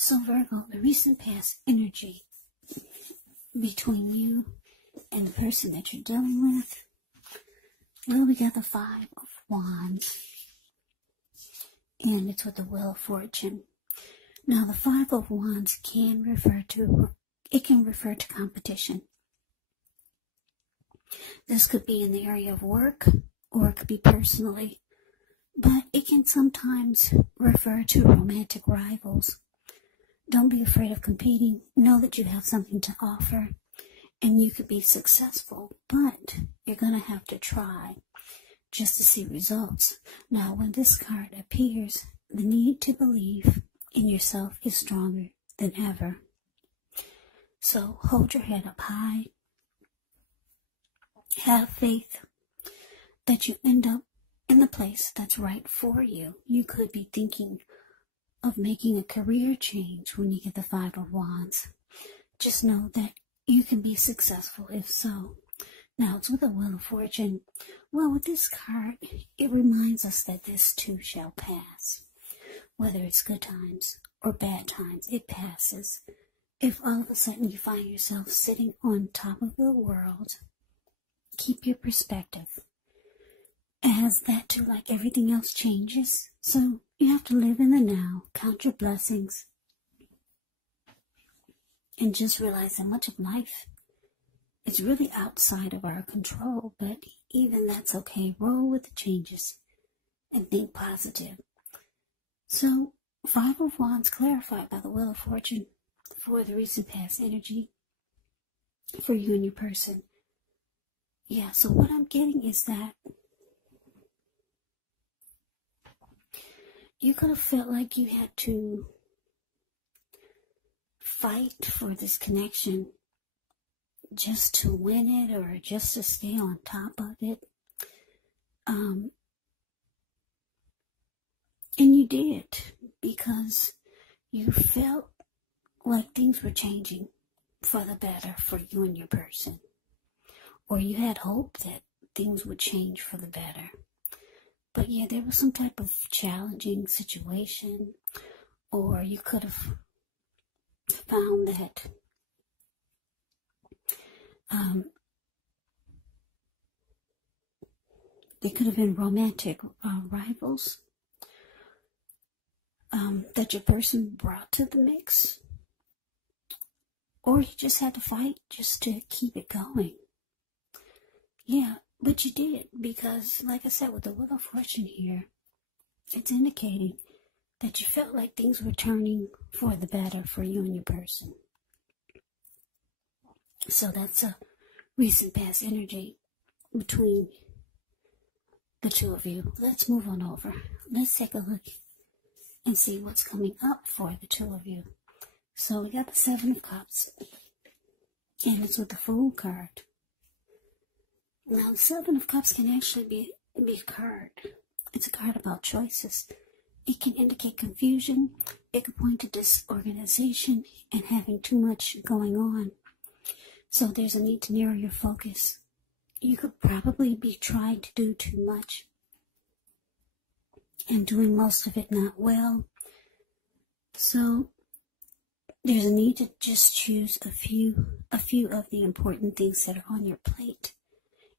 So Virgo, the recent past energy between you and the person that you're dealing with, well, we got the Five of Wands, and it's with the Wheel of Fortune. Now, the Five of Wands can refer to competition. This could be in the area of work, or it could be personally, but it can sometimes refer to romantic rivals. Don't be afraid of competing. Know that you have something to offer, and you could be successful, but you're going to have to try just to see results. Now, when this card appears, the need to believe in yourself is stronger than ever. So hold your head up high. Have faith that you end up in the place that's right for you. You could be thinking of making a career change when you get the Five of Wands. Just know that you can be successful if so. Now, it's with the Wheel of Fortune. Well, with this card, it reminds us that this too shall pass. Whether it's good times or bad times, it passes. If all of a sudden you find yourself sitting on top of the world, keep your perspective. As that too, like everything else, changes. So you have to live in the now, count your blessings, and just realize that much of life is really outside of our control. But even that's okay. Roll with the changes and think positive. So, Five of Wands clarified by the Wheel of Fortune for the recent past energy for you and your person. Yeah, so what I'm getting is that you could have felt like you had to fight for this connection just to win it or just to stay on top of it. And you did, because you felt like things were changing for the better for you and your person. Or you had hope that things would change for the better. But yeah, there was some type of challenging situation, or you could have found that they could have been romantic rivals that your person brought to the mix, or you just had to fight just to keep it going. Yeah, but you did, because like I said, with the Wheel of Fortune here, it's indicating that you felt like things were turning for the better for you and your person. So that's a recent past energy between the two of you. Let's move on over. Let's take a look and see what's coming up for the two of you. So we got the Seven of Cups, and it's with the Fool card. Now, the Seven of Cups can actually be a card. It's a card about choices. It can indicate confusion. It could point to disorganization and having too much going on. So there's a need to narrow your focus. You could probably be trying to do too much and doing most of it not well. So there's a need to just choose a few of the important things that are on your plate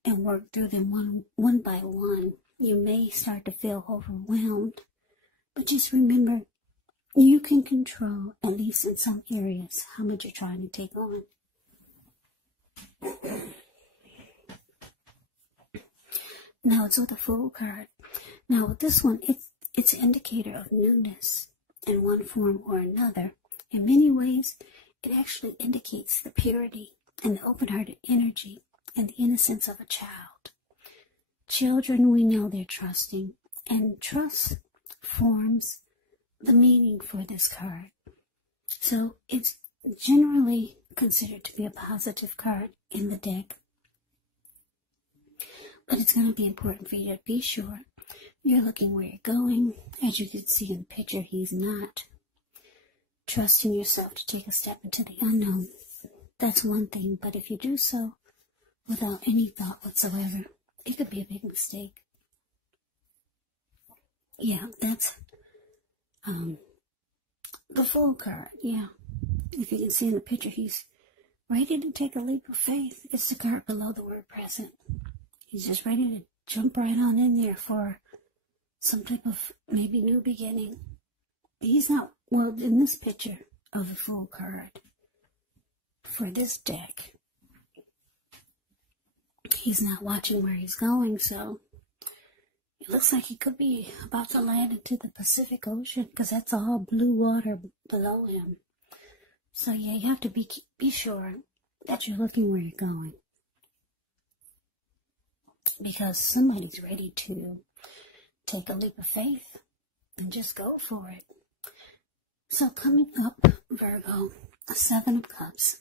and work through them one by one. You may start to feel overwhelmed, but just remember, you can control, at least in some areas, how much you're trying to take on. Now it's with the Fool card. Now with this one, it's an indicator of newness in one form or another. In many ways, it actually indicates the purity and the open-hearted energy and the innocence of a child. Children, we know they're trusting, and trust forms the meaning for this card. So it's generally considered to be a positive card in the deck. But it's going to be important for you to be sure you're looking where you're going. As you can see in the picture, he's not trusting yourself to take a step into the unknown. That's one thing, but if you do so without any thought whatsoever, it could be a big mistake. Yeah, that's the Fool card, yeah. If you can see in the picture, he's ready to take a leap of faith. It's the card below the word present. He's just ready to jump right on in there for some type of maybe new beginning. He's not, well, in this picture of the Fool card, for this deck, he's not watching where he's going, so it looks like he could be about to land into the Pacific Ocean, because that's all blue water below him. So yeah, you have to be sure that you're looking where you're going, because somebody's ready to take a leap of faith and just go for it. So coming up, Virgo, a 7 of Cups,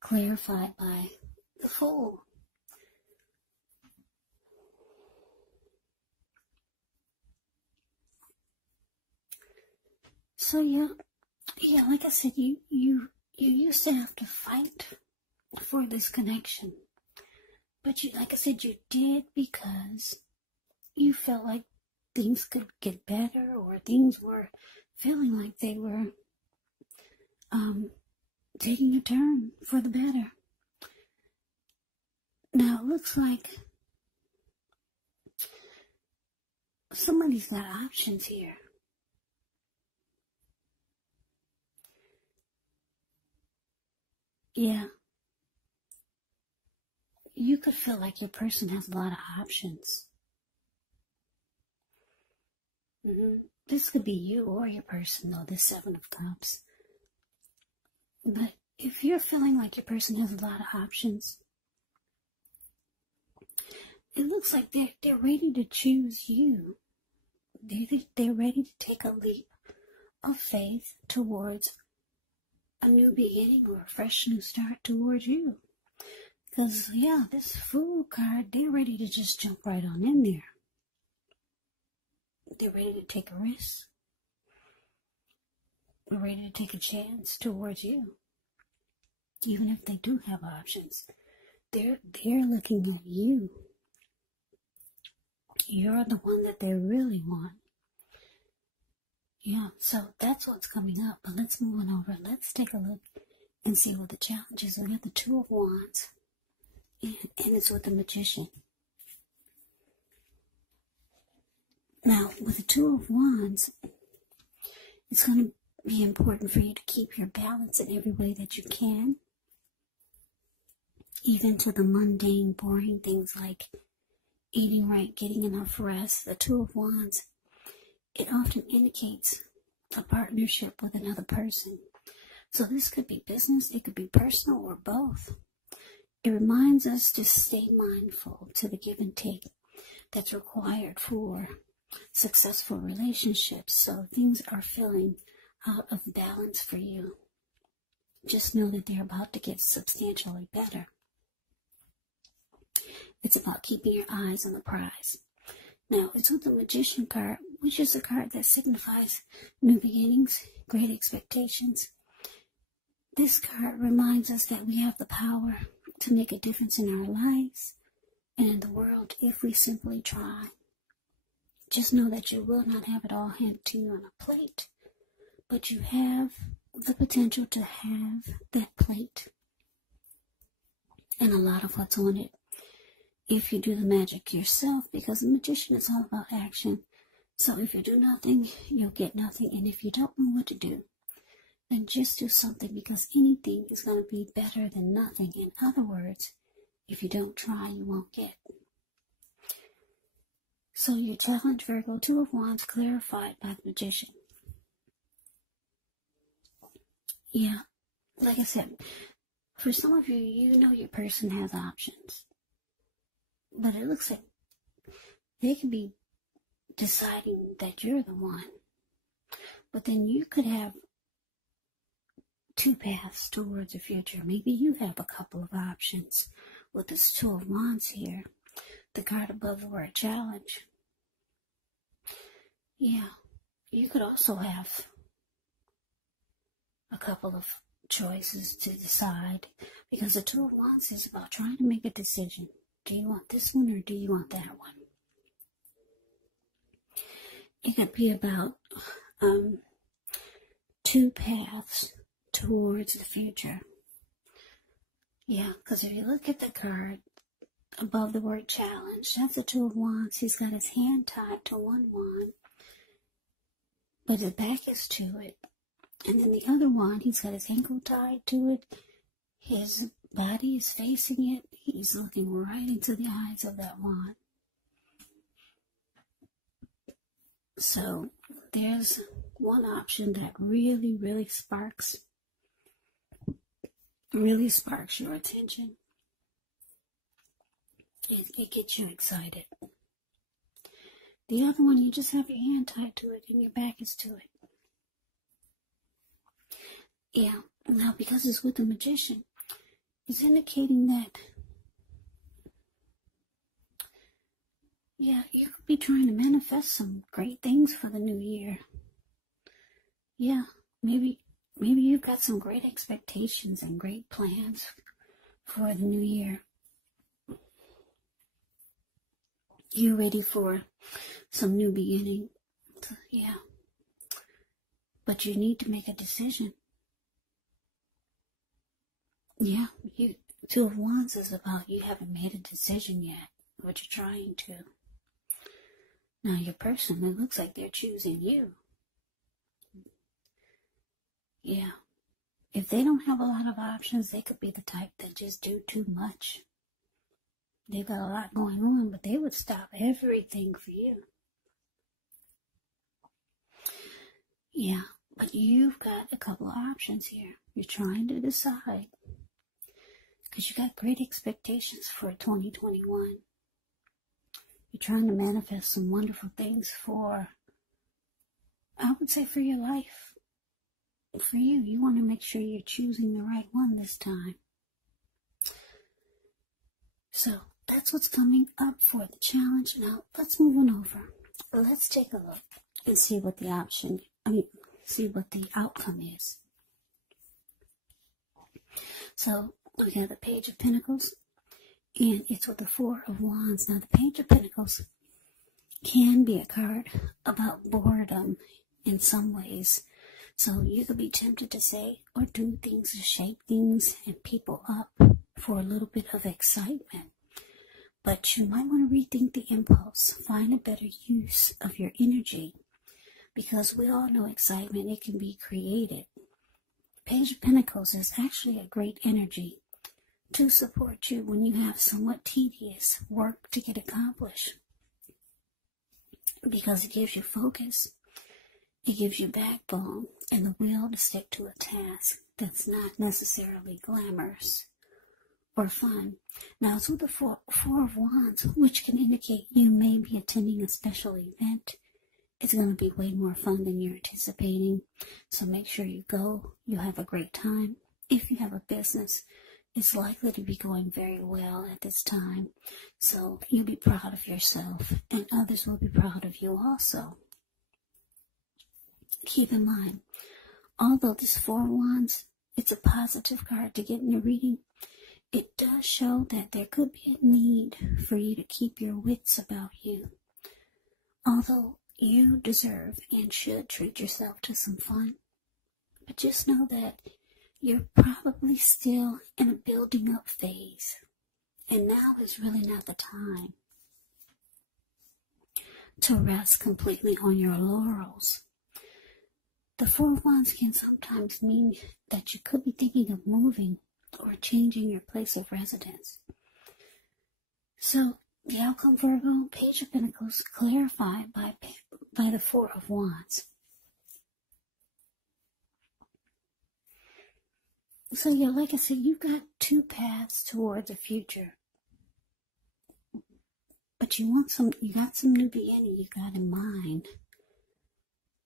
clarified by the Fool. So yeah, like I said, you used to have to fight for this connection, but like I said, you did because you felt like things could get better, or things were feeling like they were taking a turn for the better. Now it looks like somebody's got options here. Yeah. You could feel like your person has a lot of options. This could be you or your person, though, this 7 of Cups. But if you're feeling like your person has a lot of options, it looks like they're ready to choose you. They're ready to take a leap of faith towards a new beginning or a fresh new start towards you. Because, yeah, this Fool card, they're ready to just jump right on in there. They're ready to take a risk. They're ready to take a chance towards you. Even if they do have options, they're looking at you. You're the one that they really want. Yeah, so that's what's coming up. But let's move on over. Let's take a look and see what the challenge is. We have the 2 of Wands, and it's with the Magician. Now, with the 2 of Wands, it's going to be important for you to keep your balance in every way that you can. Even to the mundane, boring things like eating right, getting enough rest. The 2 of Wands, it often indicates a partnership with another person. So this could be business, it could be personal, or both. It reminds us to stay mindful to the give and take that's required for successful relationships. So things are feeling out of balance for you. Just know that they're about to get substantially better. It's about keeping your eyes on the prize. Now, it's with the Magician card, which is a card that signifies new beginnings, great expectations. This card reminds us that we have the power to make a difference in our lives and in the world if we simply try. Just know that you will not have it all handed to you on a plate, but you have the potential to have that plate and a lot of what's on it if you do the magic yourself, because the Magician is all about action. So if you do nothing, you'll get nothing. And if you don't know what to do, then just do something, because anything is going to be better than nothing. In other words, if you don't try, you won't get. So your challenge, Virgo, 2 of Wands, clarified by the Magician. Yeah, like I said, for some of you, you know your person has options. But it looks like they could be deciding that you're the one. But then you could have 2 paths towards the future. Maybe you have a couple of options. With this 2 of Wands here, the card above the word challenge. Yeah, you could also have a couple of choices to decide, because the 2 of Wands is about trying to make a decision. Do you want this one or do you want that one? It could be about 2 two paths towards the future. Yeah, because if you look at the card above the word challenge, that's the Two of Wands. He's got his hand tied to one wand, but his back is to it. And then the other wand, he's got his ankle tied to it. His body is facing it. He's looking right into the eyes of that wand. So there's one option that really sparks your attention. It gets you excited. The other one, you just have your hand tied to it and your back is to it. Yeah, now because it's with the Magician, it's indicating that, yeah, you could be trying to manifest some great things for the new year. Yeah, maybe you've got some great expectations and great plans for the new year. You're ready for some new beginning. Yeah. But you need to make a decision. Yeah, Two of Wands is about you haven't made a decision yet, but you're trying to. Now your person, it looks like they're choosing you. Yeah. If they don't have a lot of options, they could be the type that just do too much. They've got a lot going on, but they would stop everything for you. Yeah, but you've got a couple of options here. You're trying to decide, because you got great expectations for 2021. You're trying to manifest some wonderful things for, I would say, for your life. For you, you want to make sure you're choosing the right one this time. So that's what's coming up for the challenge. Now let's move on over. Let's take a look and see what the see what the outcome is. So we got the Page of Pentacles, and it's with the Four of Wands. Now the Page of Pentacles can be a card about boredom in some ways. So you could be tempted to say or do things to shake things and people up for a little bit of excitement. But you might want to rethink the impulse. Find a better use of your energy. Because we all know excitement, it can be created. Page of Pentacles is actually a great energy to support you when you have somewhat tedious work to get accomplished. Because it gives you focus. It gives you backbone and the will to stick to a task that's not necessarily glamorous or fun. Now, it's with the Four of Wands, which can indicate you may be attending a special event. It's going to be way more fun than you're anticipating. So make sure you go. You'll have a great time. If you have a business, it's likely to be going very well at this time. So you'll be proud of yourself, and others will be proud of you also. Keep in mind, although this Four of Wands, it's a positive card to get in your reading, it does show that there could be a need for you to keep your wits about you. Although you deserve and should treat yourself to some fun, but just know that you're probably still in a building up phase, and now is really not the time to rest completely on your laurels. The Four of Wands can sometimes mean that you could be thinking of moving or changing your place of residence. So, the outcome, Virgo, Page of Pentacles, clarified by the Four of Wands. So, yeah, like I said, you've got two paths towards the future. But you got some new beginning you got in mind.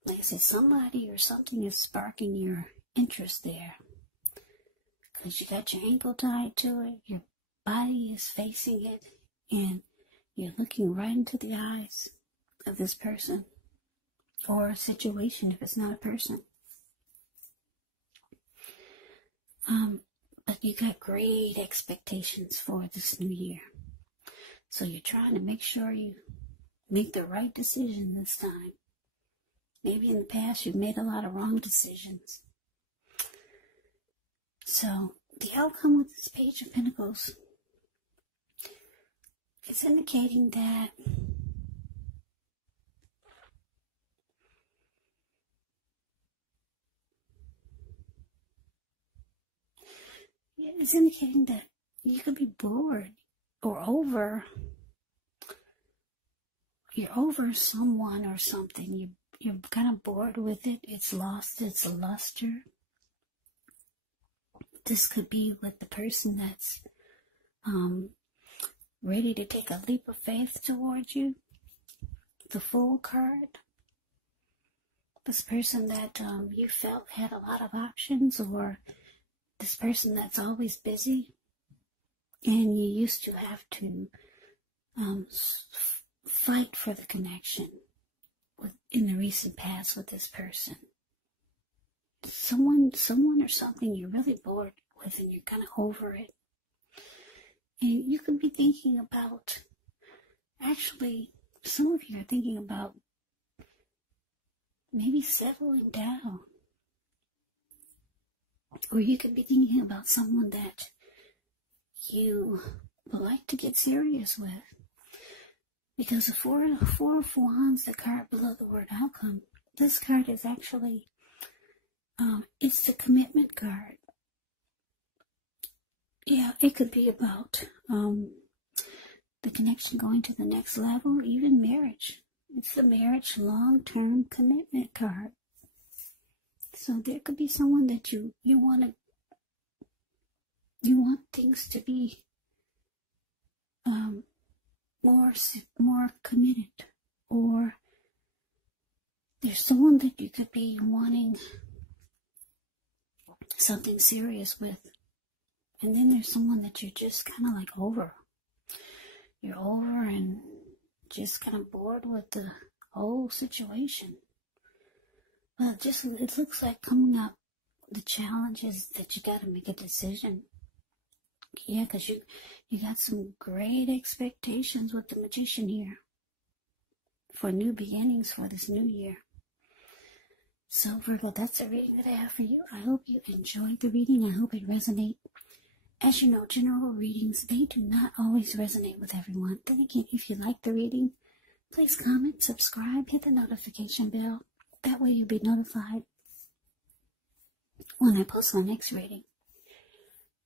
Like I said, somebody or something is sparking your interest there. Because you got your ankle tied to it, your body is facing it, and you're looking right into the eyes of this person. Or a situation if it's not a person. But you got great expectations for this new year. So you're trying to make sure you make the right decision this time. Maybe in the past you've made a lot of wrong decisions. So the outcome with this Page of Pentacles, it's indicating that you could be bored or you're over someone or something. You're kind of bored with it. It's lost its luster. This could be with the person that's ready to take a leap of faith towards you. The Fool card. This person that you felt had a lot of options, or this person that's always busy and you used to have to fight for the connection in the recent past with this person. Someone or something you're really bored with and you're kind of over it. And you could be thinking about, actually, some of you are thinking about maybe settling down. Or you could be thinking about someone that you would like to get serious with. Because the Four of Wands, the card below the word outcome, this card is actually, it's the commitment card. Yeah, it could be about the connection going to the next level, even marriage. It's the marriage long-term commitment card. So there could be someone that you want things to be more committed, or there's someone that you could be wanting something serious with, and then there's someone that you're just kind of like over. You're over and just kind of bored with the whole situation. Well, it looks like coming up, the challenge is that you got to make a decision. Yeah, because you got some great expectations with the Magician here for new beginnings for this new year. So, Virgo, that's the reading that I have for you. I hope you enjoyed the reading. I hope it resonates. As you know, general readings, they do not always resonate with everyone. Then again, if you like the reading, please comment, subscribe, hit the notification bell. That way you'll be notified when I post my next reading.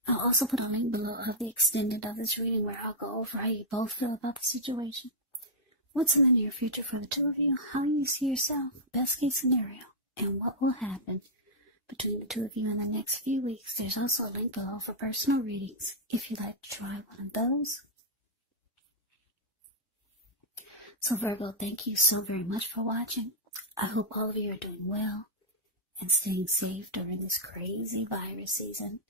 I'll also put a link below of the extended of this reading where I'll go over how you both feel about the situation. What's in the near future for the two of you? How you see yourself? Best case scenario. And what will happen between the two of you in the next few weeks. There's also a link below for personal readings if you'd like to try one of those. So Virgo, thank you so very much for watching. I hope all of you are doing well and staying safe during this crazy virus season.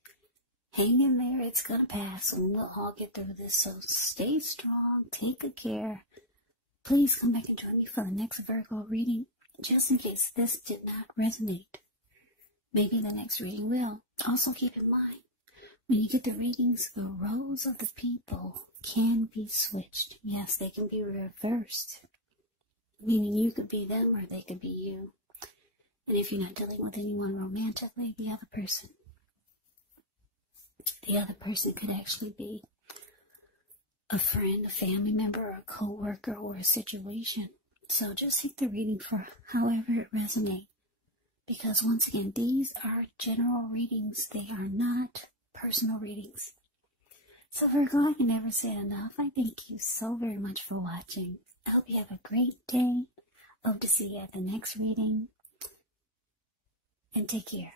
Hang in there, it's going to pass, and we'll all get through this. So stay strong, take good care. Please come back and join me for the next Virgo reading, just in case this did not resonate. Maybe the next reading will. Also keep in mind, when you get the readings, the roles of the people can be switched. Yes, they can be reversed. Meaning you could be them or they could be you. And if you're not dealing with anyone romantically, the other person could actually be a friend, a family member, or a co-worker, or a situation. So just take the reading for however it resonates. Because once again, these are general readings. They are not personal readings. So Virgo, I can never say it enough. I thank you so very much for watching. I hope you have a great day. Hope to see you at the next reading. And take care.